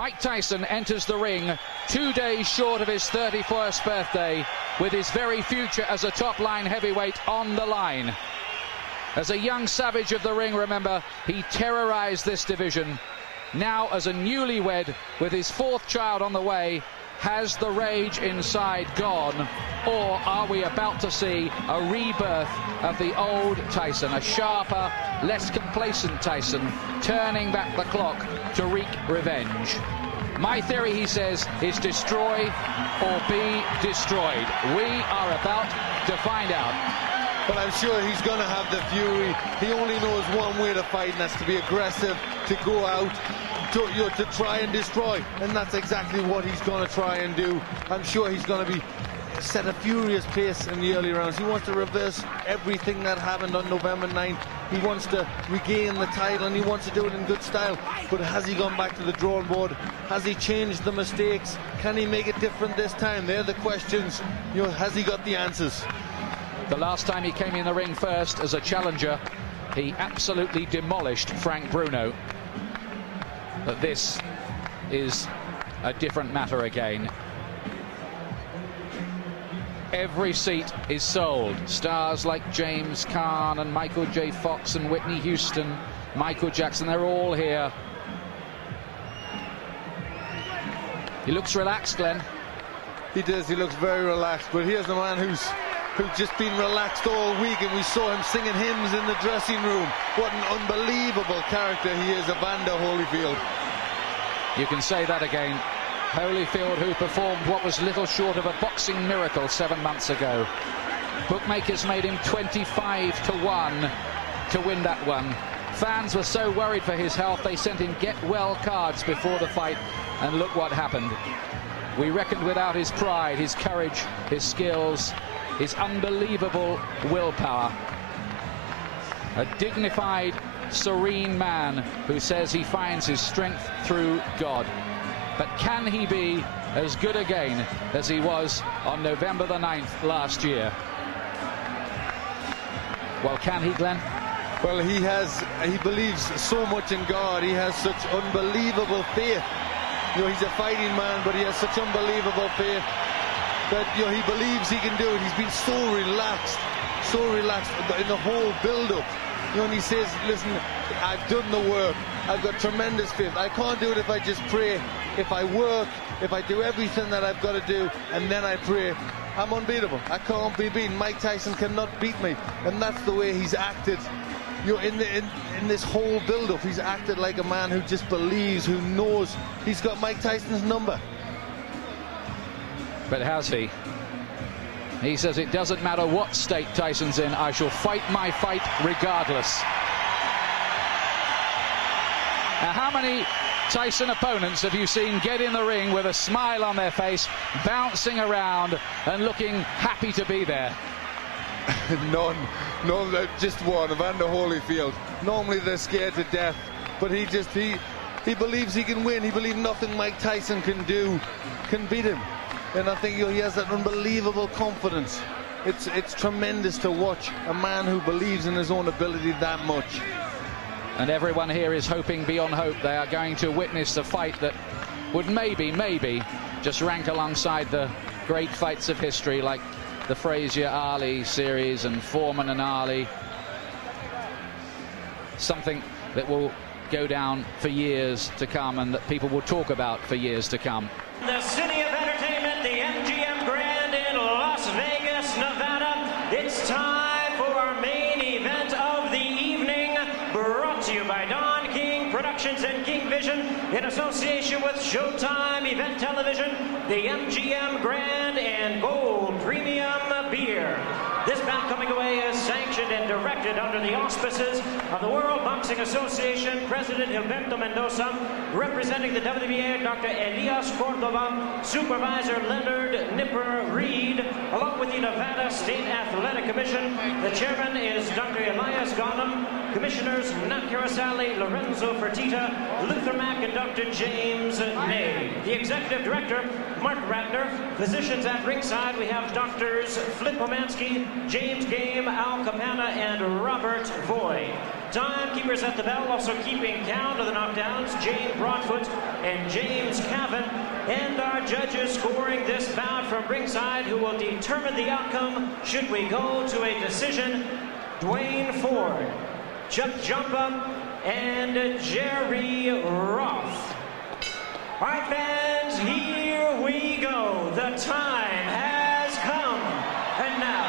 Mike Tyson enters the ring 2 days short of his 31st birthday, with his very future as a top-line heavyweight on the line. As a young savage of the ring, remember, he terrorized this division. Now, as a newlywed with his 4th child on the way, has the rage inside gone, or are we about to see a rebirth of the old Tyson, a sharper, less complacent Tyson, turning back the clock to wreak revenge? My theory, he says, is destroy or be destroyed. We are about to find out. But I'm sure he's going to have the fury. He only knows one way to fight, and that's to be aggressive, to go out, to try and destroy. And that's exactly what he's going to try and do. I'm sure he's going to be set a furious pace in the early rounds. He wants to reverse everything that happened on November 9th. He wants to regain the title, and he wants to do it in good style. But has he gone back to the drawing board? Has he changed the mistakes? Can he make it different this time? They're the questions. You know, has he got the answers? The last time he came in the ring first as a challenger, he absolutely demolished Frank Bruno. But this is a different matter again. Every seat is sold. Stars like James Caan and Michael J. Fox and Whitney Houston, Michael Jackson, they're all here. He looks relaxed, Glenn. He does, he looks very relaxed, but here's the man who's just been relaxed all week, and we saw him singing hymns in the dressing room. What an unbelievable character he is, Evander Holyfield. You can say that again. Holyfield, who performed what was little short of a boxing miracle 7 months ago. Bookmakers made him 25-1 to win that one. Fans were so worried for his health, they sent him get-well cards before the fight, and look what happened. We reckoned without his pride, his courage, his skills, his unbelievable willpower. A dignified, serene man who says he finds his strength through God. But can he be as good again as he was on November the 9th last year? Well, can he, Glenn? Well, he believes so much in God. He has such unbelievable faith. You know, he's a fighting man, but he has such unbelievable faith that, you know, he believes he can do it. He's been so relaxed in the whole build-up. You know, and he says, listen, I've done the work. I've got tremendous faith. I can't do it if I just pray. If I work, if I do everything that I've got to do, and then I pray, I'm unbeatable. I can't be beaten. Mike Tyson cannot beat me. And that's the way he's acted. You know, in this whole build-up, he's acted like a man who just believes, who knows he's got Mike Tyson's number. But has he? He says it doesn't matter what state Tyson's in, I shall fight my fight regardless. Now, how many Tyson opponents have you seen get in the ring with a smile on their face, bouncing around and looking happy to be there? None, just one, Evander Holyfield. Normally they're scared to death, but he believes he can win. He believes nothing Mike Tyson can do can beat him. And I think, you know, he has that unbelievable confidence. It's tremendous to watch a man who believes in his own ability that much. And everyone here is hoping beyond hope. They are going to witness a fight that would maybe just rank alongside the great fights of history, like the Frazier-Ali series and Foreman and Ali. Something that will go down for years to come, and that people will talk about for years to come. The city of entertainment, the MGM Grand in Las Vegas, Nevada. It's time for our main event of the evening, brought to you by Don King Productions and King Vision in association with Showtime Event Television, the MGM Grand and Gold Premium Beer. This bout coming away is sanctioned and directed under the auspices of the World Boxing Association, President Gilberto Mendoza, representing the WBA, Dr. Elias Cordova, Supervisor Leonard Nipper Reed, along with the Nevada State Athletic Commission. The chairman is Dr. Elias Ghanem. Commissioners Nat Carasali, Lorenzo Fertitta, Luther Mack, and Dr. James Ney. The Executive Director, Mark Ratner. Physicians at ringside, we have Doctors Flip Omansky, James Game, Al Capana, and Robert Voy. Timekeepers at the bell, also keeping count of the knockdowns, Jane Broadfoot and James Cavan. And our judges scoring this bout from ringside, who will determine the outcome should we go to a decision, Dwayne Ford, Chuck Jumpa, and Jerry Roth. All right, fans, here we go. The time has come. And now,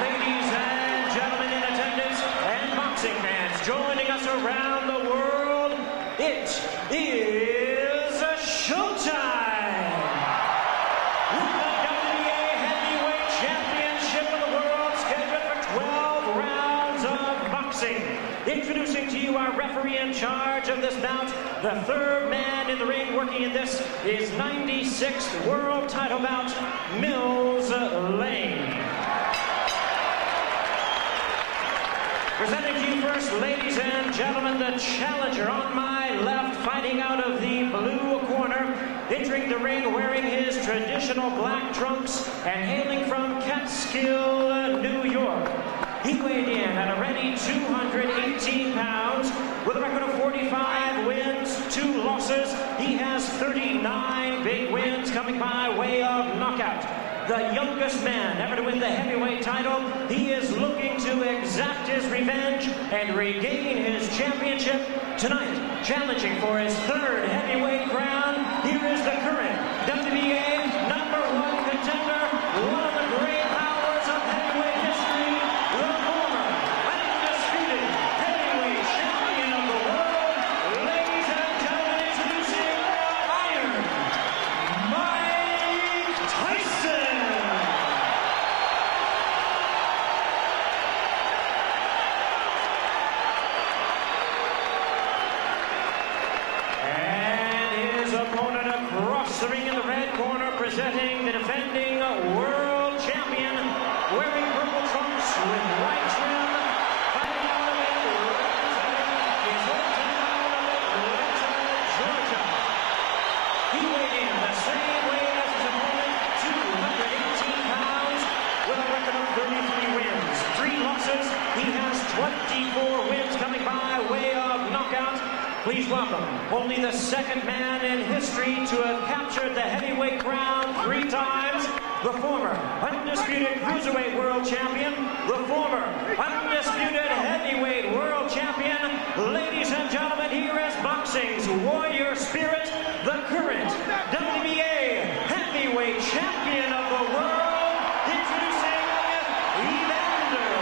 ladies and gentlemen in attendance and boxing fans joining us around the world, it is showtime. With the WBA Heavyweight Championship of the World scheduled for 12 rounds of boxing. Introducing to you our referee in charge of this bout, the third man in the ring working in this is 96th world title bout, Mills Lane. Presenting to you first, ladies and gentlemen, the challenger on my left, fighting out of the blue corner, entering the ring wearing his traditional black trunks and hailing from Catskill, New York. He weighed in at a ready 218 pounds with a record of 45 wins, 2 losses. He has 39 big wins coming by way of knockout. The youngest man ever to win the heavyweight title. He is looking to exact his revenge and regain his championship tonight. Challenging for his third heavyweight crown, here is the current WBA #1 contender, one of the great powers of heavyweight history, the former undisputed heavyweight champion of the world. Ladies and gentlemen, introducing Iron Mike Tyson. Opponent across the ring in the red corner, presenting the defending world champion, wearing purple trunks with white trim, fighting out of it, representing his hometown of Atlanta, Georgia. He weighed in the same weight as his opponent, 218 pounds, with a record of 33 wins, 3 losses. He has 24 wins coming by way of knockout. Please welcome only the second man in history to have captured the heavyweight crown 3 times, the former undisputed cruiserweight world champion, the former undisputed heavyweight world champion. Ladies and gentlemen, here is boxing's warrior spirit, the current WBA heavyweight champion of the world, introducing Evander,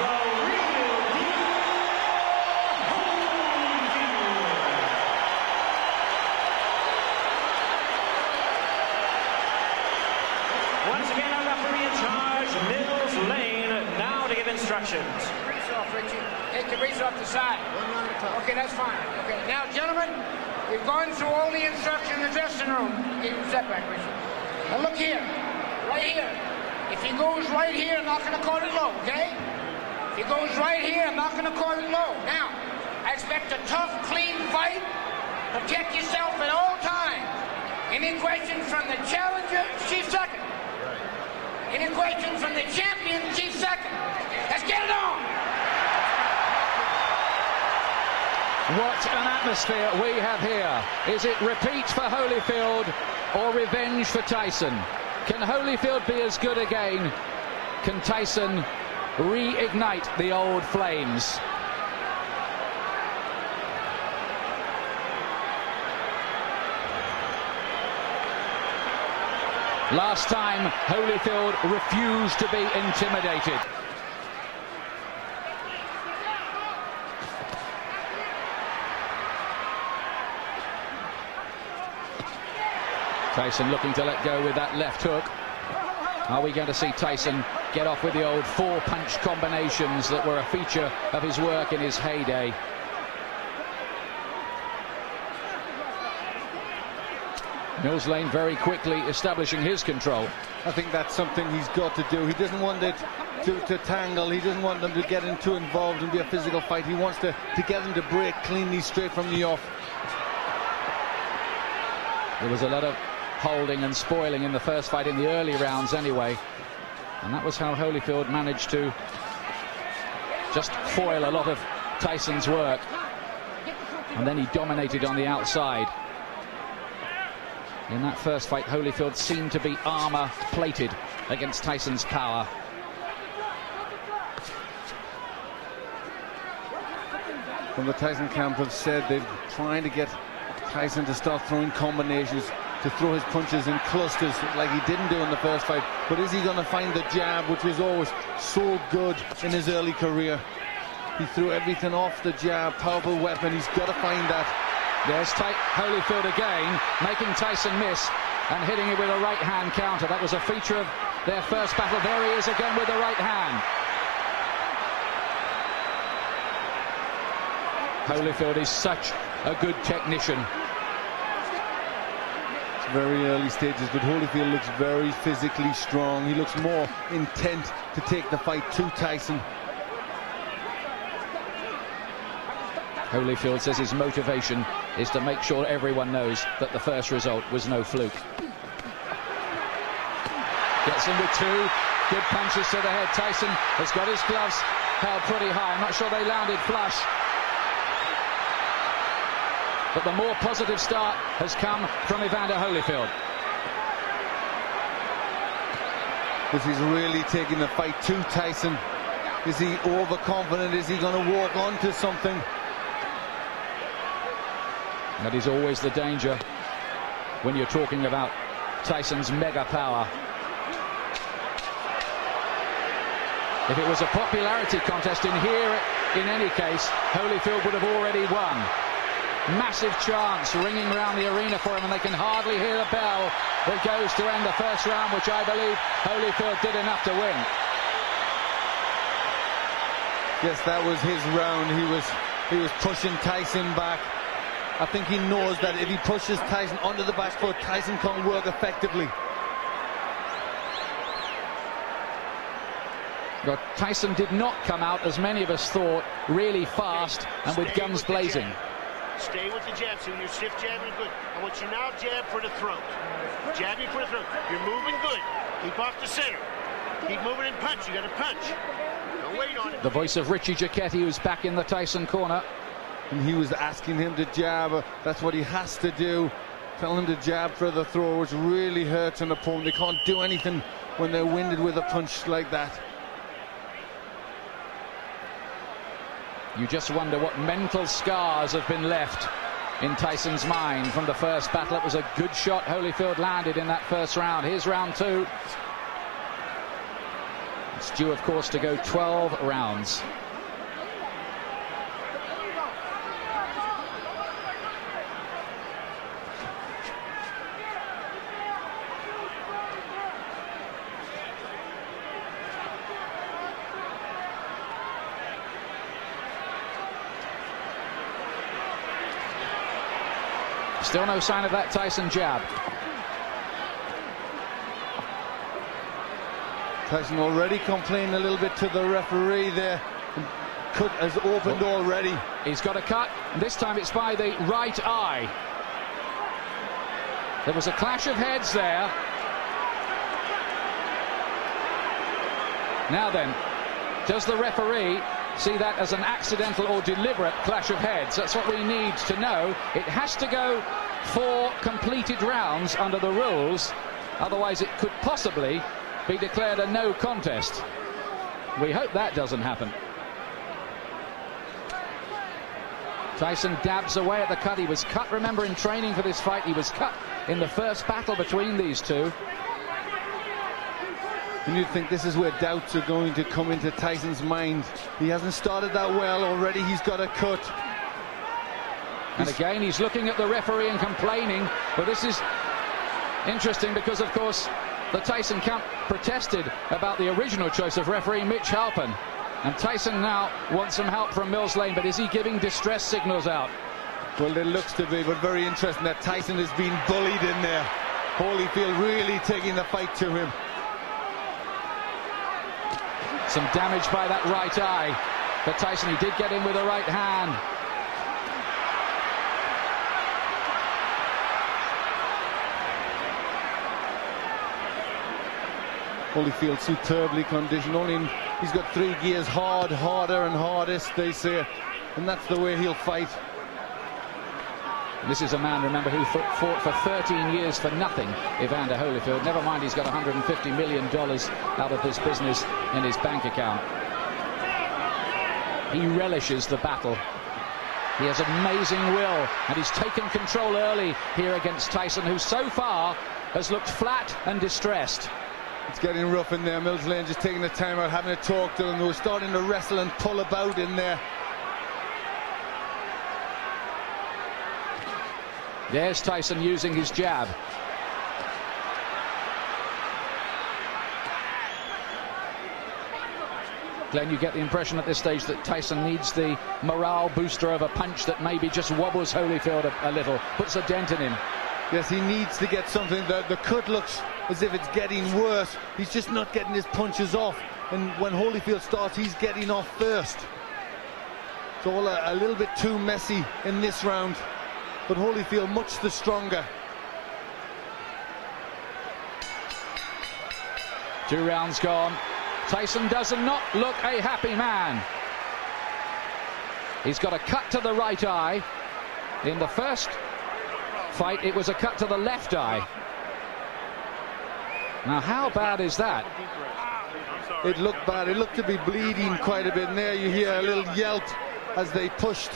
the real deal. Once again, our referee in charge, Mills Lane, now to give instructions. Grease off, Richie. Take the grease off the side. Okay, that's fine. Okay, now, gentlemen, we've gone through all the instructions in the dressing room. Step back, Richie. Now, look here. Right here. If he goes right here, I'm not going to call it low, okay? If he goes right here, I'm not going to call it low. Now, I expect a tough, clean fight. Protect yourself at all times. Any questions from the challenger, chief second. Any questions from the champion, chief second. Let's get it on. What an atmosphere we have here. Is it repeat for Holyfield or revenge for Tyson? Can Holyfield be as good again? Can Tyson reignite the old flames? Last time, Holyfield refused to be intimidated. Tyson looking to let go with that left hook. Are we going to see Tyson get off with the old 4-punch combinations that were a feature of his work in his heyday? Mills Lane very quickly establishing his control. I think that's something he's got to do. He doesn't want it to tangle. He doesn't want them to get too involved and be a physical fight. He wants to get them to break cleanly straight from the off. There was a lot of holding and spoiling in the first fight in the early rounds anyway. And that was how Holyfield managed to just foil a lot of Tyson's work. And then he dominated on the outside. In that first fight, Holyfield seemed to be armor-plated against Tyson's power. From the Tyson camp have said they're trying to get Tyson to start throwing combinations, to throw his punches in clusters like he didn't do in the first fight. But is he going to find the jab, which was always so good in his early career? He threw everything off the jab, powerful weapon. He's got to find that. There's Holyfield again, making Tyson miss and hitting it with a right-hand counter. That was a feature of their first battle. There he is again with the right hand. Holyfield is such a good technician. It's very early stages, but Holyfield looks very physically strong. He looks more intent to take the fight to Tyson. Holyfield says his motivation is to make sure everyone knows that the first result was no fluke. Gets in with two. Good punches to the head. Tyson has got his gloves held pretty high. I'm not sure they landed flush. But the more positive start has come from Evander Holyfield. This is really taking the fight to Tyson. Is he overconfident? Is he going to walk onto something? That is always the danger when you're talking about Tyson's mega power. If it was a popularity contest in here, in any case, Holyfield would have already won. Massive chants ringing around the arena for him, and they can hardly hear the bell that goes to end the first round, which I believe Holyfield did enough to win. Yes, that was his round. He was pushing Tyson back. I think he knows that if he pushes Tyson onto the back foot, Tyson can't work effectively. But Tyson did not come out, as many of us thought, really fast and with guns blazing. Stay with the jab, so you're stiff jabbing good. I want you now jab for the throat. Jabbing for the throat. You're moving good. Keep off the center. Keep moving and punch. You got to punch. Don't wait on it. The voice of Richie Giacchetti, who's back in the Tyson corner. And he was asking him to jab. That's what he has to do. Tell him to jab for the throw, which really hurts an opponent. They can't do anything when they're winded with a punch like that. You just wonder what mental scars have been left in Tyson's mind from the first battle. It was a good shot Holyfield landed in that first round. Here's round two. It's due, of course, to go 12 rounds. Still no sign of that Tyson jab. Tyson already complaining a little bit to the referee there. Cut has opened already. He's got a cut, and this time it's by the right eye. There was a clash of heads there. Now then, does the referee see that as an accidental or deliberate clash of heads? That's what we need to know. It has to go 4 completed rounds under the rules, otherwise it could possibly be declared a no contest. We hope that doesn't happen. Tyson dabs away at the cut. He was cut, remember, in training for this fight. He was cut in the first battle between these two. And you'd think this is where doubts are going to come into Tyson's mind. He hasn't started that well. Already he's got a cut. And again, he's looking at the referee and complaining. But this is interesting because, of course, the Tyson camp protested about the original choice of referee Mitch Halpin. And Tyson now wants some help from Mills Lane, but is he giving distress signals out? Well, it looks to be, but very interesting that Tyson is being bullied in there. Holyfield really taking the fight to him. Some damage by that right eye for Tyson. He did get in with a right hand. Holyfield superbly conditioned. He's got 3 gears: hard, harder and hardest, they say. And that's the way he'll fight. This is a man, remember, who fought for 13 years for nothing, Evander Holyfield. Never mind, he's got $150 million out of this business in his bank account. He relishes the battle. He has amazing will, and he's taken control early here against Tyson, who so far has looked flat and distressed. It's getting rough in there. Mills Lane just taking the time out, having a talk to them. They were starting to wrestle and pull about in there. There's Tyson using his jab. Glenn, you get the impression at this stage that Tyson needs the morale booster of a punch that maybe just wobbles Holyfield a little, puts a dent in him. Yes, he needs to get something. The cut looks as if it's getting worse. He's just not getting his punches off. And when Holyfield starts, he's getting off first. It's all a little bit too messy in this round. But Holyfield much the stronger. 2 rounds gone. Tyson does not look a happy man. He's got a cut to the right eye. In the first fight, it was a cut to the left eye. Now, how bad is that? It looked bad. It looked to be bleeding quite a bit. And there you hear a little yelp as they pushed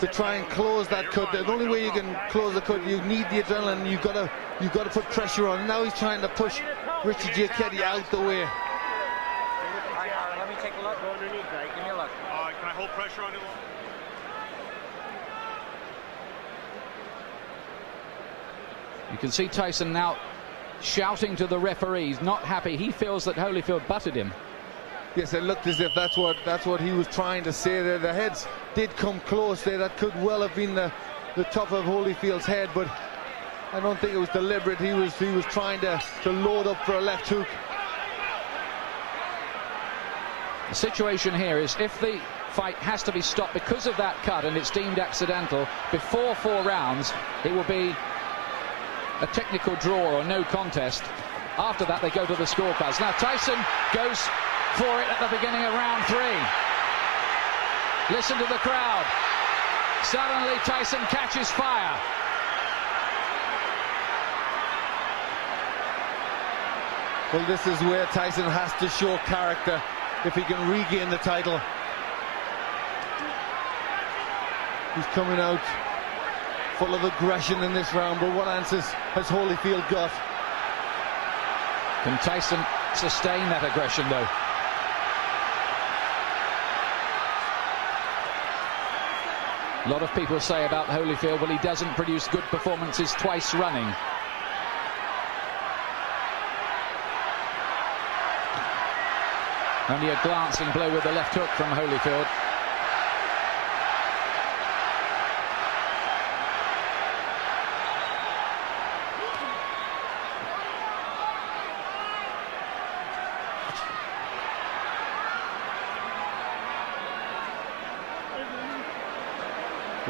to try and close that cut. The only way you can close the cut, you need the adrenaline. You've got to put pressure on. Now he's trying to push Richie Giacchetti out the way. Let me take a look. Go underneath, right? Give me a look. Can I hold pressure on him? You can see Tyson now shouting to the referees, not happy. He feels that Holyfield butted him. Yes, it looked as if that's what he was trying to say there. The heads did come close there. That could well have been the top of Holyfield's head, but I don't think it was deliberate. He was trying to load up for a left hook. The situation here is if the fight has to be stopped because of that cut and it's deemed accidental before 4 rounds, it will be a technical draw or no contest. After that, they go to the scorecards. Now Tyson goes for it at the beginning of round 3. Listen to the crowd. Suddenly Tyson catches fire. Well, this is where Tyson has to show character if he can regain the title. He's coming out full of aggression in this round, but what answers has Holyfield got? Can Tyson sustain that aggression, though? A lot of people say about Holyfield, well, he doesn't produce good performances twice running. Only a glancing blow with the left hook from Holyfield.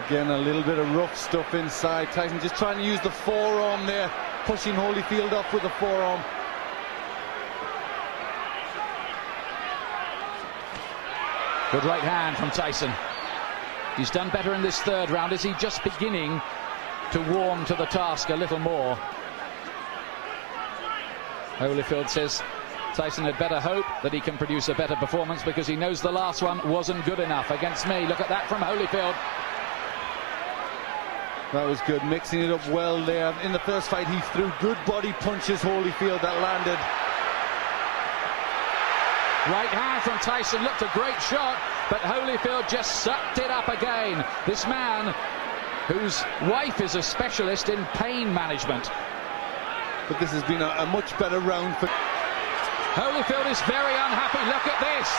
Again, a little bit of rough stuff inside. Tyson just trying to use the forearm there, pushing Holyfield up with the forearm. Good right hand from Tyson. He's done better in this 3rd round. Is he just beginning to warm to the task a little more? Holyfield says Tyson had better hope that he can produce a better performance because he knows the last one wasn't good enough against me. Look at that from Holyfield. That was good, mixing it up well there. In the first fight, he threw good body punches, Holyfield, that landed. Right hand from Tyson, looked a great shot, but Holyfield just sucked it up again. This man, whose wife is a specialist in pain management. But this has been a much better round for... Holyfield is very unhappy. Look at this.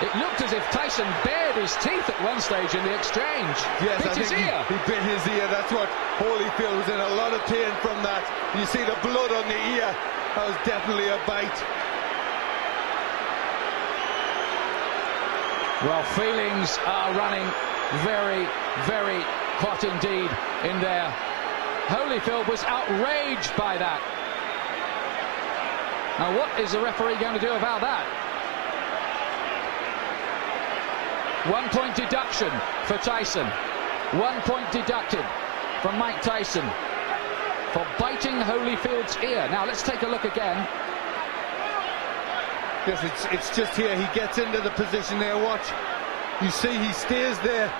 It looked as if Tyson bared his teeth at one stage in the exchange. Yes, bit I his think ear. he bit his ear. That's what Holyfield was in a lot of pain from that. You see the blood on the ear. That was definitely a bite. Well, feelings are running very, very hot indeed in there. Holyfield was outraged by that. Now, what is the referee going to do about that? 1 point deduction for Tyson. 1 point deducted from Mike Tyson for biting Holyfield's ear. Now, let's take a look again. Yes, it's just here. He gets into the position there. Watch. You see he stays there.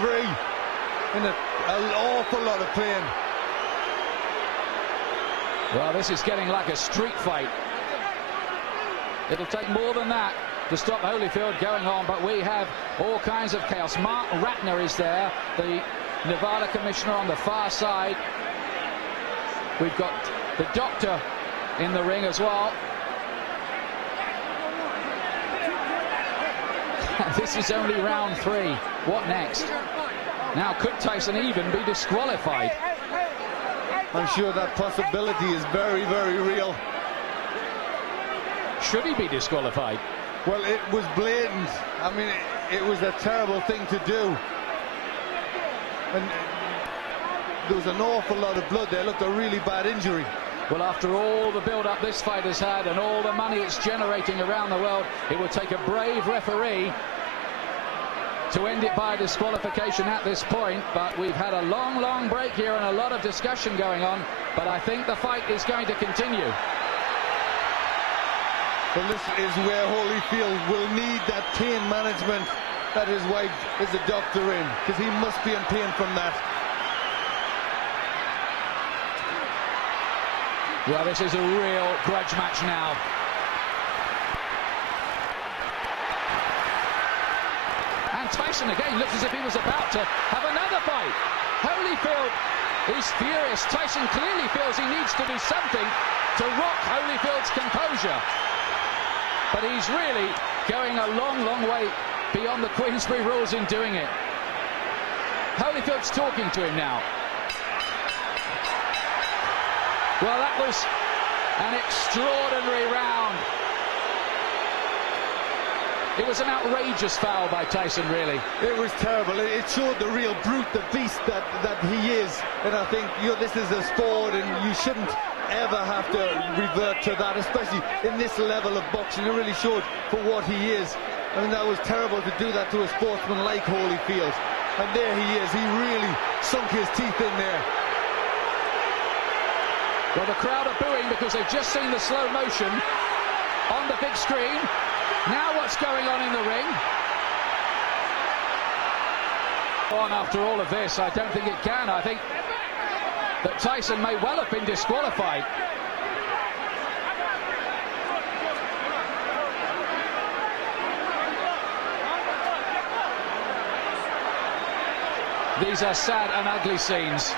Free. In an awful lot of pain. Well, this is getting like a street fight. It'll take more than that to stop Holyfield going on, but we have all kinds of chaos. Mark Ratner is there, the Nevada commissioner on the far side. We've got the doctor in the ring as well. This is only round 3. What next? Now, could Tyson even be disqualified? I'm sure that possibility is very, very real. Should he be disqualified? Well, it was blatant. I mean, it was a terrible thing to do. And there was an awful lot of blood there. It looked a really bad injury. Well, after all the build-up this fight has had and all the money it's generating around the world, it would take a brave referee to end it by disqualification at this point. But we've had a long, long break here and a lot of discussion going on. But I think the fight is going to continue. Well, this is where Holyfield will need that pain management that his wife is a doctor in, because he must be in pain from that. Well, this is a real grudge match now. And Tyson again looks as if he was about to have another fight. Holyfield is furious. Tyson clearly feels he needs to do something to rock Holyfield's composure. But he's really going a long, long way beyond the Queensberry rules in doing it. Holyfield's talking to him now. Well, that was an extraordinary round. It was an outrageous foul by Tyson, really. It was terrible. It showed the real brute, the beast that he is. And I think, this is a sport and you shouldn't ever have to revert to that, especially in this level of boxing. It really showed for what he is. I mean, that was terrible to do that to a sportsman like Holyfield. And there he is. He really sunk his teeth in there. Well, the crowd are booing because they've just seen the slow motion on the big screen. Now what's going on in the ring? On after all of this, I don't think it can. I think that Tyson may well have been disqualified. These are sad and ugly scenes.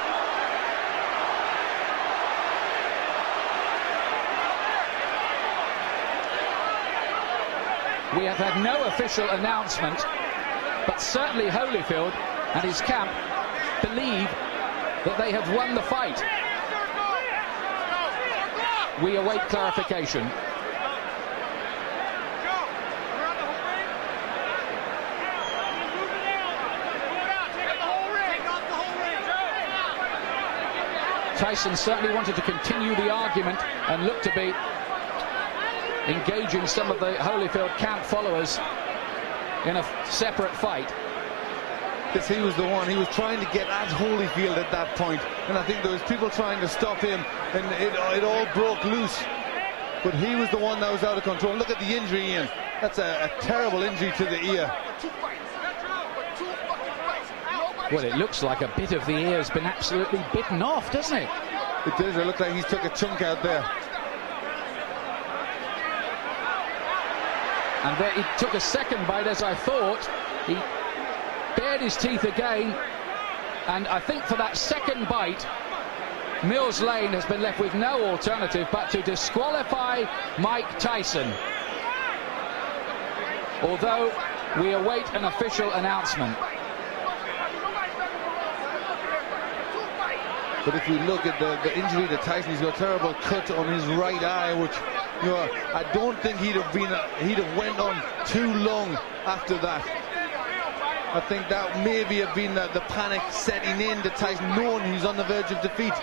We have had no official announcement, but certainly Holyfield and his camp believe that they have won the fight. We await clarification. Tyson certainly wanted to continue the argument and looked to be engaging some of the Holyfield camp followers in a separate fight. Because he was the one, he was trying to get at Holyfield at that point, and I think there was people trying to stop him, and it all broke loose. But he was the one that was out of control. Look at the injury, Ian. That's a terrible injury to the ear. Well, it looks like a bit of the ear has been absolutely bitten off, doesn't it? It does. It looked like he's took a chunk out there. And there he took a second bite, as I thought. He bared his teeth again, and I think for that second bite, Mills Lane has been left with no alternative but to disqualify Mike Tyson. although we await an official announcement. But if we look at the injury to Tyson, he's got a terrible cut on his right eye, which, you know, I don't think he'd have went on too long after that. I think that maybe have been the panic setting in to Tyson, knowing he's on the verge of defeat.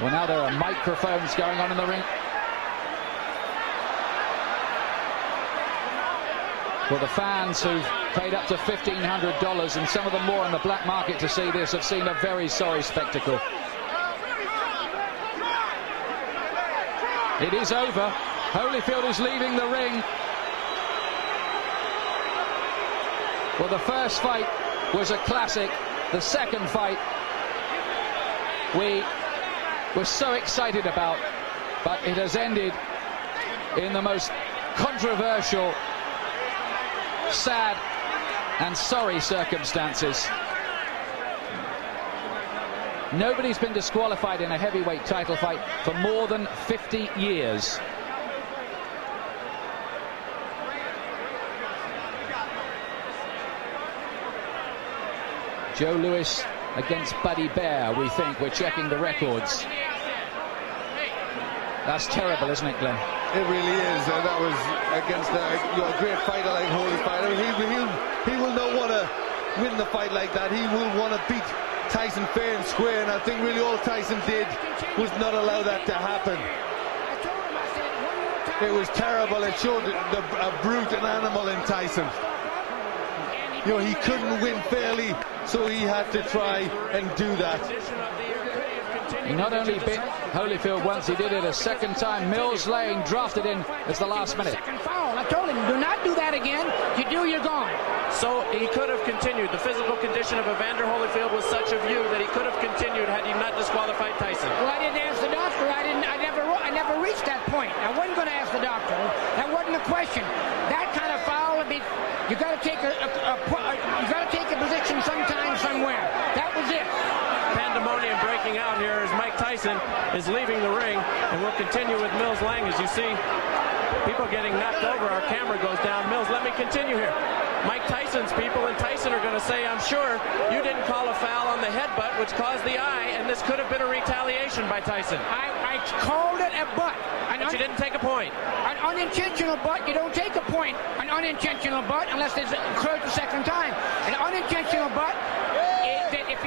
Well, now there are microphones going on in the ring. Well, the fans who've paid up to $1,500 and some of them more on the black market to see this have seen a very sorry spectacle. It is over. Holyfield is leaving the ring. Well, the first fight was a classic. The second fight we were so excited about, but it has ended in the most controversial, sad and sorry circumstances. Nobody's been disqualified in a heavyweight title fight for more than 50 years. Joe Louis against Buddy Bear, we think. We're checking the records. That's terrible, isn't it, Glenn? It really is. That was against a great fighter like Holyfield. He will not want to win the fight like that. He will want to beat Tyson fair and square, and I think really all Tyson did was not allow that to happen. It was terrible. It showed a brute, an animal in Tyson. You know, he couldn't win fairly, so he had to try and do that. He not only bit Holyfield once, he did it a second time. Mills Lane drafted in as the last minute. Second foul. I told him, do not do that again. You do, you're gone. So he could have continued. The physical condition of Evander Holyfield was such a view that he could have continued had he not disqualified Tyson. Well, I didn't ask the doctor. I never reached that point. I wasn't going to ask the doctor. That wasn't a question. That kind of foul, I mean, you got to take a position sometime, somewhere. That was it. Pandemonium breaking out here as Mike Tyson is leaving the ring, and we'll continue with Mills Lang. As you see people getting knocked over, our camera goes down. Mills, let me continue here. Mike Tyson's people and Tyson are going to say, I'm sure you didn't call a foul on the headbutt, which caused the eye, and this could have been a retaliation by Tyson. I called it a butt. But you didn't take a point. An unintentional butt, you don't take a point. An unintentional butt, unless it occurs the second time. An unintentional butt, if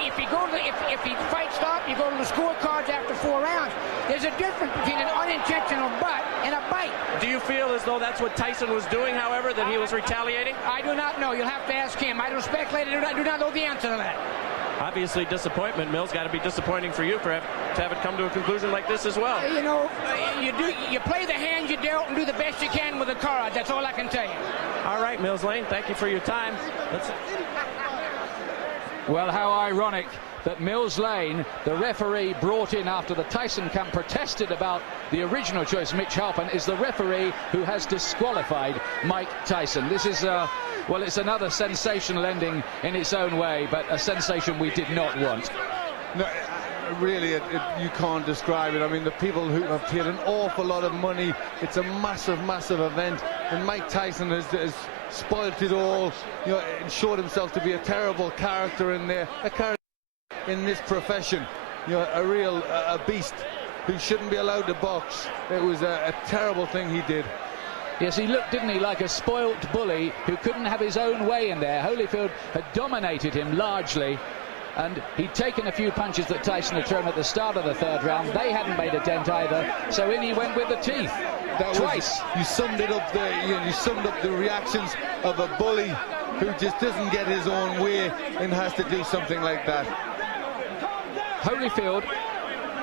he fight stop, you go to the scorecards after 4 rounds. There's a difference between an unintentional butt and a bite. Do you feel as though that's what Tyson was doing, however, that he was retaliating? I do not know. You'll have to ask him. I don't speculate. I do not know the answer to that. Obviously, disappointment. Mills, got to be disappointing for you to have it come to a conclusion like this as well. You know, you play the hand you dealt and do the best you can with the card. That's all I can tell you. All right, Mills Lane, thank you for your time. Well, how ironic that Mills Lane, the referee brought in after the Tyson camp protested about the original choice, Mitch Halpin, is the referee who has disqualified Mike Tyson. This is, well, it's another sensational ending in its own way, but a sensation we did not want. No, really, you can't describe it. I mean, the people who have paid an awful lot of money, it's a massive, massive event, and Mike Tyson has spoilt it all, you know, and showed himself to be a terrible character in there, a character in this profession, you know, a beast who shouldn't be allowed to box. It was a terrible thing he did. Yes, he looked, didn't he, like a spoilt bully who couldn't have his own way in there. Holyfield had dominated him largely, and he'd taken a few punches that Tyson had thrown at the start of the third round. They hadn't made a dent either, so in he went with the teeth. That twice. You summed it up there. You summed up the reactions of a bully who just doesn't get his own way and has to do something like that. Holyfield,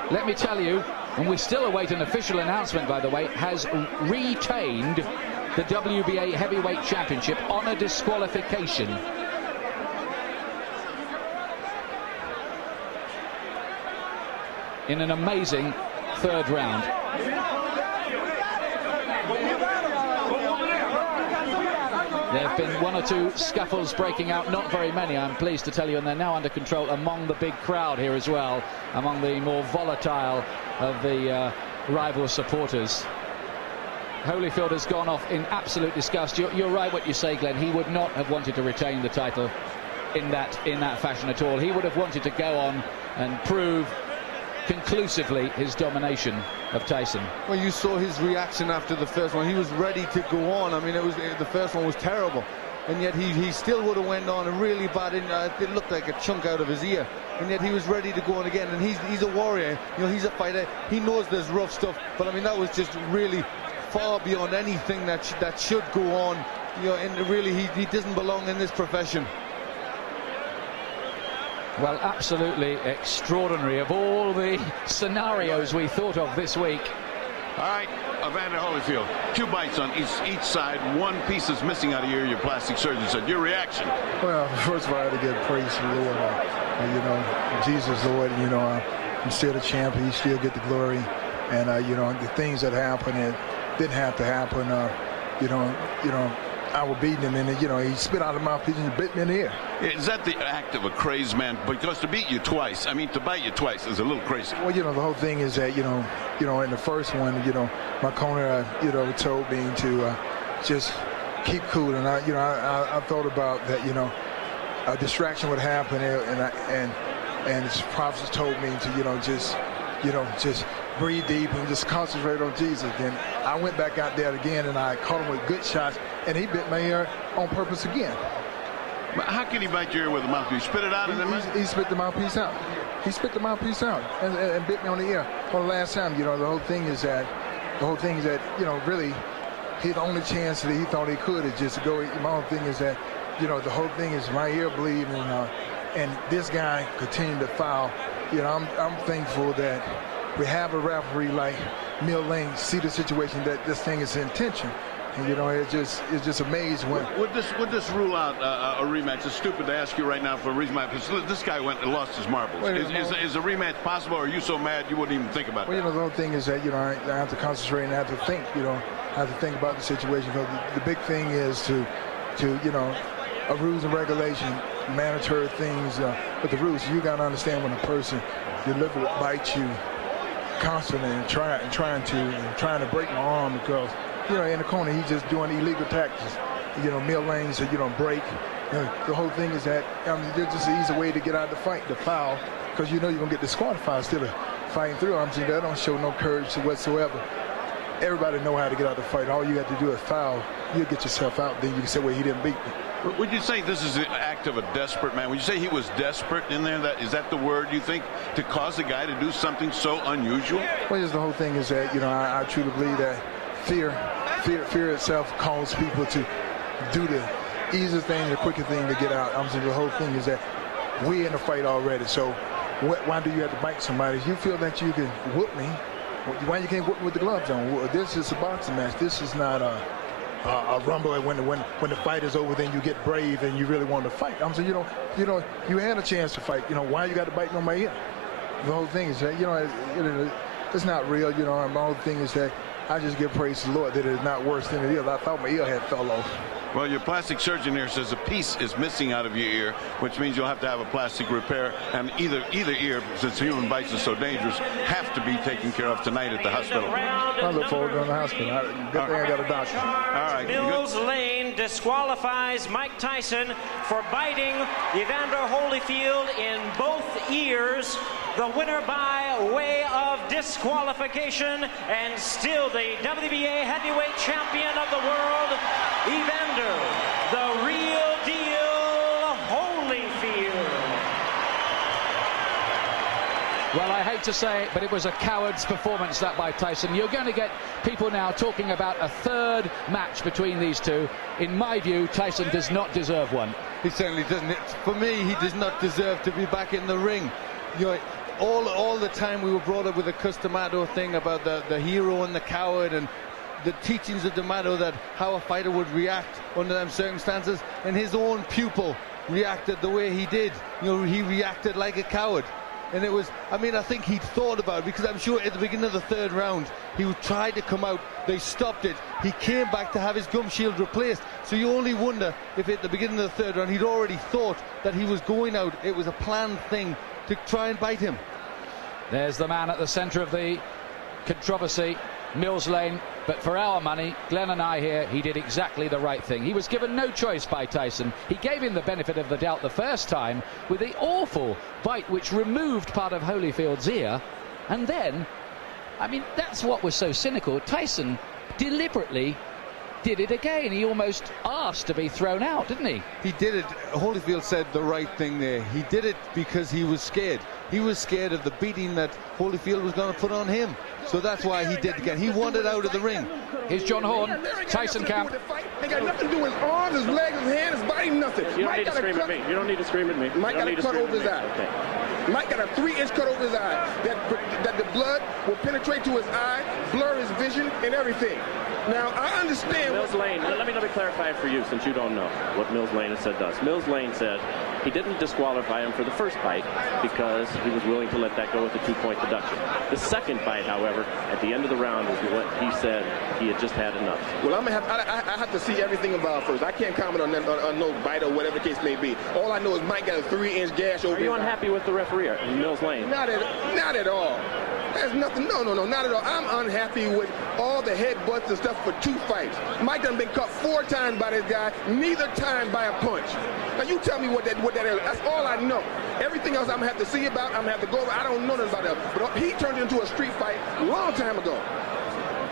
let me tell you, and we still await an official announcement, by the way, has retained the WBA Heavyweight Championship on a disqualification. In an amazing third round. There have been one or two scuffles breaking out, not very many, I'm pleased to tell you, and they're now under control among the big crowd here as well, among the more volatile of the rival supporters. Holyfield has gone off in absolute disgust. You're right what you say, Glenn. He would not have wanted to retain the title in that fashion at all. He would have wanted to go on and prove conclusively his domination of Tyson. Well, you saw his reaction after the first one. He was ready to go on. I mean, the first one was terrible, and yet he still would have went on a really bad. It looked like a chunk out of his ear, and yet he was ready to go on again. And he's a warrior. You know, he's a fighter. He knows there's rough stuff, but I mean, that was just really far beyond anything that should go on. You know, and really, he doesn't belong in this profession. Well, absolutely extraordinary. Of all the scenarios we thought of this week. All right, Evander Holyfield, 2 bites on each side. 1 piece is missing out of your plastic surgeon said. Your reaction? Well, first of all, I had to give praise to the Lord. You know, Jesus, Lord, you know, I'm still the champion. He still get the glory. And, you know, the things that happened, it didn't have to happen. You know, I was beating him, and you know, he spit out of my mouthpiece and bit me in the ear. Is that the act of a crazed man? Because to beat you twice, I mean, to bite you twice is a little crazy. Well, you know, the whole thing is that, you know, in the first one, you know, my corner, you know, told me to just keep cool, and I thought about that, you know, a distraction would happen, and his prophets told me to, just breathe deep and just concentrate on Jesus. Then I went back out there again, and I caught him with good shots, and he bit my ear on purpose again. But how can he bite your ear with a mouthpiece? Spit it out? He spit the mouthpiece out. He spit the mouthpiece out and bit me on the ear. For the last time, you know, the whole thing is that, you know, really, his only chance that he thought he could is just to go. My whole thing is that, you know, the whole thing is my ear bleeding, and this guy continued to foul. You know, I'm thankful that we have a referee like Mill Lane see the situation that this thing is intention. And, you know, it's just amazing when. Would this rule out a rematch? It's stupid to ask you right now for a rematch. This guy went and lost his marbles. Is a rematch possible, or are you so mad you wouldn't even think about it? Well, you know, the whole thing is that, you know, I have to concentrate and I have to think, you know, I have to think about the situation. Because the big thing is to, you know, a rules and regulation, mandatory things, but the rules, you got to understand when a person deliberately bites you constantly and trying to break my arm, because, you know, in the corner he's just doing illegal tactics. You know, Mill Lane said, you don't break. You know, the whole thing is that there's just an easy way to get out of the fight, the foul, because you know you're gonna get disqualified instead of fighting through. I'm saying that don't show no courage whatsoever. Everybody know how to get out of the fight. All you have to do is foul. You'll get yourself out. Then you can say, well, he didn't beat me. Would you say this is an act of a desperate man? Would you say he was desperate in there? Is that the word you think, to cause a guy to do something so unusual? Well, just the whole thing is that, you know, I truly believe that fear itself causes people to do the easiest thing, the quickest thing to get out. I'm saying the whole thing is that we're in the fight already. So why do you have to bite somebody? If you feel that you can whoop me, why you can't whoop me with the gloves on? This is a boxing match. This is not a rumble. When the fight is over, then you get brave and you really want to fight. I'm saying, you had a chance to fight. You know, why you got to bite on my ear? The whole thing is that, you know, it's not real. You know, my whole thing is that I just give praise to the Lord that it's not worse than it is. I thought my ear had fell off. Well, your plastic surgeon here says a piece is missing out of your ear, which means you'll have to have a plastic repair, and either ear, since human bites are so dangerous, have to be taken care of tonight at the hospital. I look forward to going to the hospital. Good thing I got a doctor. All right. Mills Lane disqualifies Mike Tyson for biting Evander Holyfield in both ears. The winner by way of disqualification, and still the WBA heavyweight champion of the world, Evander, the real deal, Holyfield. Well, I hate to say it, but it was a coward's performance, that by Tyson. You're going to get people now talking about a third match between these two. In my view, Tyson does not deserve one. He certainly doesn't. For me, he does not deserve to be back in the ring. You know, all the time we were brought up with a Customato thing about the hero and the coward, and the teachings of D'Amato that how a fighter would react under them circumstances, and his own pupil reacted the way he did. You know, he reacted like a coward. And it was, I mean, I think he'd thought about it, because I'm sure at the beginning of the third round he tried to come out, they stopped it, he came back to have his gum shield replaced. So you only wonder if at the beginning of the third round he'd already thought that he was going out. It was a planned thing to try and bite him. There's the man at the centre of the controversy, Mills Lane. But for our money, Glenn and I here, he did exactly the right thing. He was given no choice by Tyson. He gave him the benefit of the doubt the first time with the awful bite which removed part of Holyfield's ear. And then, I mean, that's what was so cynical. Tyson deliberately did it again. He almost asked to be thrown out, didn't he? He did it. Holyfield said the right thing there. He did it because he was scared. He was scared of the beating that Holyfield was going to put on him. So that's why he did it again. He wanted out of the ring. Here's John Horn, Tyson camp. Ain't got nothing to do with his arms, his legs, his hands, his body, nothing. You don't need to scream at me. You don't need to scream at me. Mike got a cut over his eye. Okay. Mike got a 3-inch cut over his eye. That the blood will penetrate to his eye, blur his vision, and everything. Now, I understand. Mills Lane, let me clarify it for you, since you don't know what Mills Lane has said to us. Mills Lane said he didn't disqualify him for the first bite because he was willing to let that go with a 2-point deduction. The second bite, however, at the end of the round was what he said he had just had enough. Well, I have to see everything about first. I can't comment on that, on no bite or whatever the case may be. All I know is Mike got a 3-inch gash over his eye. Are you unhappy with the referee, Mills Lane? Not at all. There's nothing. No, not at all. I'm unhappy with all the headbutts and stuff for 2 fights. Mike done been cut 4 times by this guy, neither time by a punch. Now you tell me what that is. That's all I know. Everything else I'm gonna have to see about. I'm gonna have to go over. I don't know nothing about that. But he turned it into a street fight a long time ago.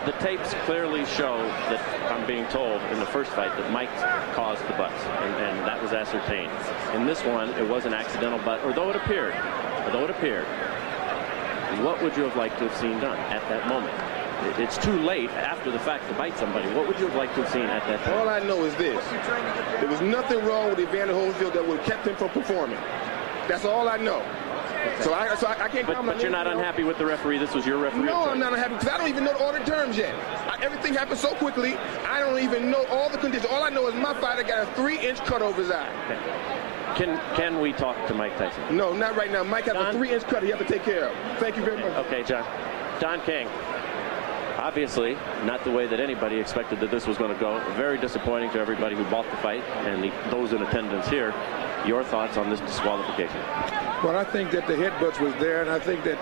The tapes clearly show that, I'm being told, in the first fight that Mike caused the butts, and that was ascertained. In this one, it was an accidental butt, although it appeared. What would you have liked to have seen done at that moment? It's too late after the fact to bite somebody. What would you have liked to have seen at that time? All I know is this. There was nothing wrong with Evander Holyfield that would have kept him from performing. That's all I know. So I can't comment. But you're not unhappy with the referee? This was your referee? No, I'm not unhappy because I don't even know the order terms yet. Everything happened so quickly, I don't even know all the conditions. All I know is my fighter got a 3-inch cut over his eye. Okay. Can we talk to Mike Tyson? No, not right now. Mike has a 3-inch cut he has to take care of. Thank you very much. Okay, John. Don King. Obviously, not the way that anybody expected that this was going to go. Very disappointing to everybody who bought the fight and those in attendance here. Your thoughts on this disqualification? Well, I think that the headbutts was there, and I think that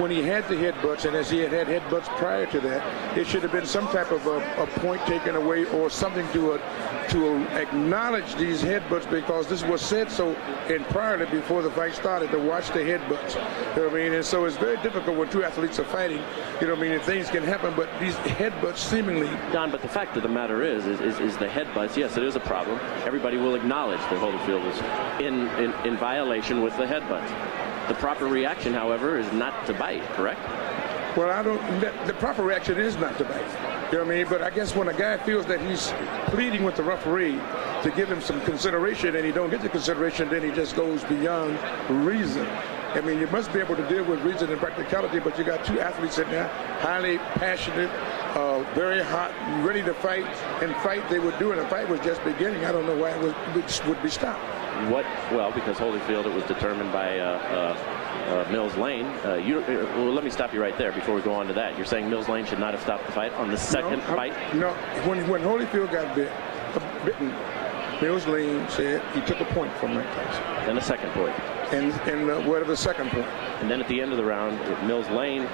when he had the headbutts, and as he had headbutts prior to that, it should have been some type of a point taken away or something to acknowledge these headbutts, because this was said so prior before the fight started, to watch the headbutts. You know what I mean? And so it's very difficult when 2 athletes are fighting. You know what I mean? And things can happen, but these headbutts seemingly... Don, but the fact of the matter is the headbutts, yes, it is a problem. Everybody will acknowledge that Holyfield was in violation with the headbutts. The proper reaction, however, is not to bite, correct? Well, the proper reaction is not to bite. You know what I mean? But I guess when a guy feels that he's pleading with the referee to give him some consideration and he don't get the consideration, then he just goes beyond reason. I mean, you must be able to deal with reason and practicality, but you got 2 athletes in there, highly passionate, very hot, ready to fight, and they were doing. The fight was just beginning. I don't know why it would be stopped. Well, because Holyfield, it was determined by Mills Lane. Well, let me stop you right there before we go on to that. You're saying Mills Lane should not have stopped the fight on the second fight? No. When Holyfield got bitten, Mills Lane said he took a point from Mike Tyson. Then a second point. And what are the second point? And then at the end of the round, Mills Lane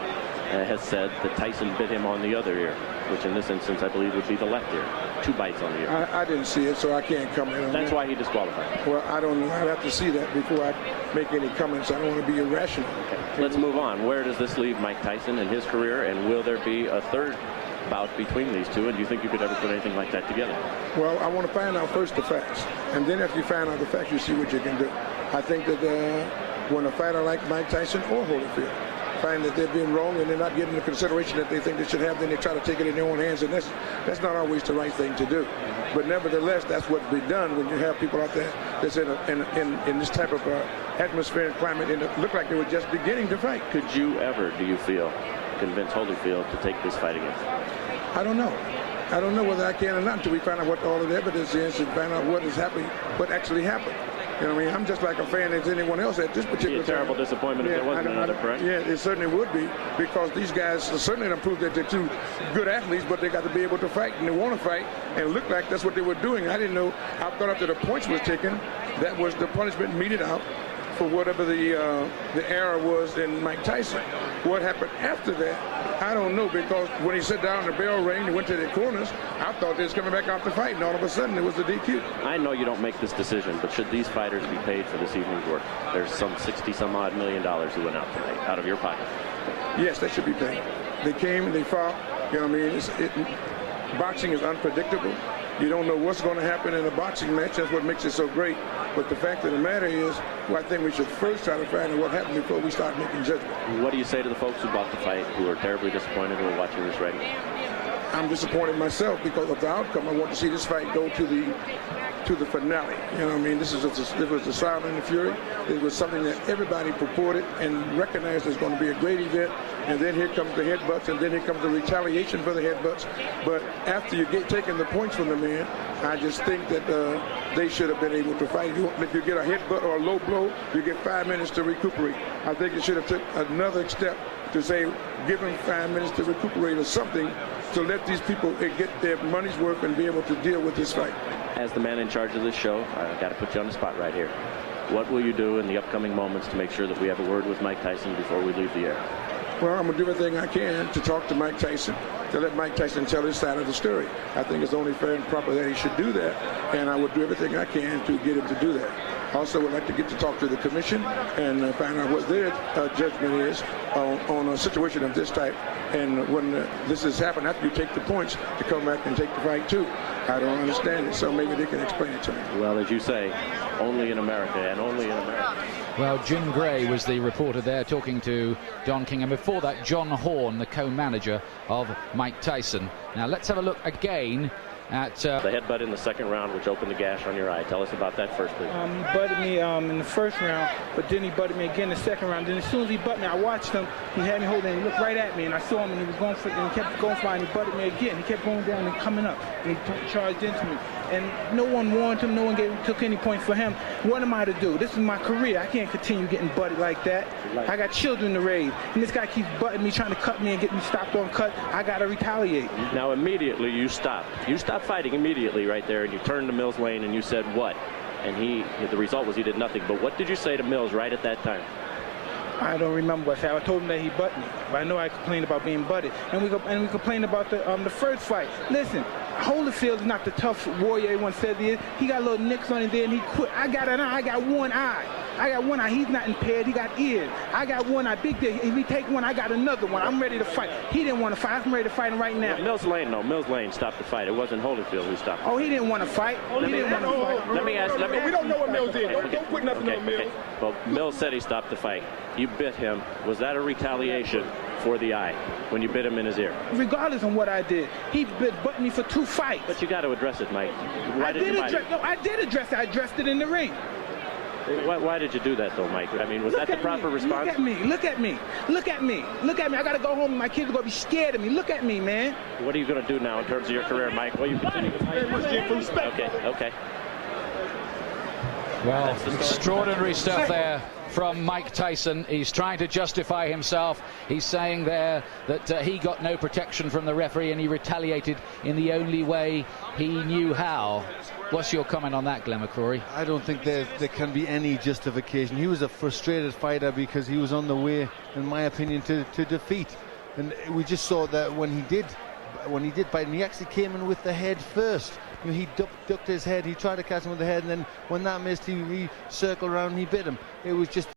has said that Tyson bit him on the other ear, which in this instance I believe would be the left ear. 2 bites on the ear. I didn't see it, so I can't comment on that. That's why he disqualified. Well, I don't know. I'd have to see that before I make any comments. I don't want to be irrational. Okay. Let's move on. Where does this leave Mike Tyson in his career, and will there be a third bout between these two, and do you think you could ever put anything like that together? Well, I want to find out first the facts, and then after you find out the facts, you see what you can do. I think that when a fighter like Mike Tyson or Holyfield find that they're being wrong and they're not getting the consideration that they think they should have, then they try to take it in their own hands, and that's not always the right thing to do. But nevertheless, that's what's been done when you have people out there that's in this type of atmosphere and climate, and it looked like they were just beginning to fight. Could you ever, do you feel, convince Holyfield to take this fight again? I don't know. I don't know whether I can or not until we find out what all of the evidence is and find out what is happening, what actually happened. You know what I mean? I'm just like a fan as anyone else at this particular time. Terrible disappointment if there wasn't another, correct? Yeah, it certainly would be, because these guys certainly don't prove that they're 2 good athletes, but they got to be able to fight, and they want to fight, and it looked like that's what they were doing. I didn't know. I thought after the points was taken, that was the punishment meted out for whatever the error was in Mike Tyson. What happened after that, I don't know, because when he sat down, the bell rang, he went to the corners, I thought they was coming back out to fight, and all of a sudden it was the DQ. I know you don't make this decision, but should these fighters be paid for this evening's work? There's some $60-some-odd million who went out tonight, out of your pocket. Yes, they should be paid. They came, they fought. You know what I mean? Boxing is unpredictable. You don't know what's going to happen in a boxing match. That's what makes it so great. But the fact of the matter is, well, I think we should first try to find out what happened before we start making judgment. What do you say to the folks who bought the fight, who are terribly disappointed who are watching this right now? I'm disappointed myself because of the outcome. I want to see this fight go to the finale. You know what I mean? This was the Silent and the Fury. It was something that everybody purported and recognized as going to be a great event. And then here comes the headbutts, and then here comes the retaliation for the headbutts. But after you get taking the points from the man, I just think that they should have been able to fight. If you get a headbutt or a low blow, you get 5 minutes to recuperate. I think it should have took another step to say, give them 5 minutes to recuperate or something to let these people get their money's worth and be able to deal with this fight. As the man in charge of this show, I've got to put you on the spot right here. What will you do in the upcoming moments to make sure that we have a word with Mike Tyson before we leave the air? Well, I'm going to do everything I can to talk to Mike Tyson, to let Mike Tyson tell his side of the story. I think it's only fair and proper that he should do that, and I would do everything I can to get him to do that. Also, would like to get to talk to the commission and find out what their judgment is on a situation of this type. And when this has happened, after you take the points, to come back and take the fight too. I don't understand it, so maybe they can explain it to me. Well, as you say, only in America, and only in America. Well, Jim Gray was the reporter there talking to Don King, and before that, John Horn, the co-manager of Mike Tyson. Now, let's have a look again at the headbutt in the second round, which opened the gash on your eye. Tell us about that first, please. He butted me in the first round, but then he butted me again in the second round. Then as soon as he butted me, I watched him. He had me holding, and he looked right at me, and I saw him, and he was going for, and he kept going for it, and he butted me again. He kept going down and coming up, and he charged into me. And no one warned him. No one took any points for him. What am I to do? This is my career. I can't continue getting butted like that. I got children to raise, and this guy keeps butting me, trying to cut me and get me stopped on cut. I got to retaliate. Now, immediately you stopped. You stopped fighting immediately right there, and you turned to Mills Lane, and you said what? And the result was he did nothing. But what did you say to Mills right at that time? I don't remember what I said. I told him that he butted me, but I know I complained about being butted, and we complained about the first fight. Listen, Holyfield is not the tough warrior everyone says he is. He got little nicks on his there, and he quit. I got an eye. I got one eye. I got one eye. He's not impaired. He got ears. I got one eye. Big day. If he take one, I got another one. I'm ready to fight. He didn't want to fight. I'm ready to fight him right now. Mills Lane, no. Mills Lane stopped the fight. It wasn't Holyfield who stopped. Oh, he didn't want to fight. He didn't want to fight. Let me ask. We don't know what Mills did. Don't put nothing on Mills. Okay. Well, Mills said he stopped the fight. You bit him. Was that a retaliation for the eye when you bit him in his ear? Regardless of what I did, he butted me for 2 fights. But you got to address it, Mike. I did address it. I addressed it in the ring. Why did you do that, though, Mike? I mean, was that the proper response? Look at me. Look at me. Look at me. Look at me. I got to go home and my kids are going to be scared of me. Look at me, man. What are you going to do now in terms of your career, Mike? Well, you continue with Mike. Okay. Well, extraordinary stuff there from Mike Tyson. He's trying to justify himself. He's saying there that he got no protection from the referee and he retaliated in the only way he knew how. What's your comment on that, Glenn McCrory? I don't think there can be any justification. He was a frustrated fighter because he was on the way, in my opinion, to defeat. And we just saw that when he did bite, and he actually came in with the head first. You know, he ducked his head, he tried to catch him with the head, and then when that missed, he circled around and he bit him. It was just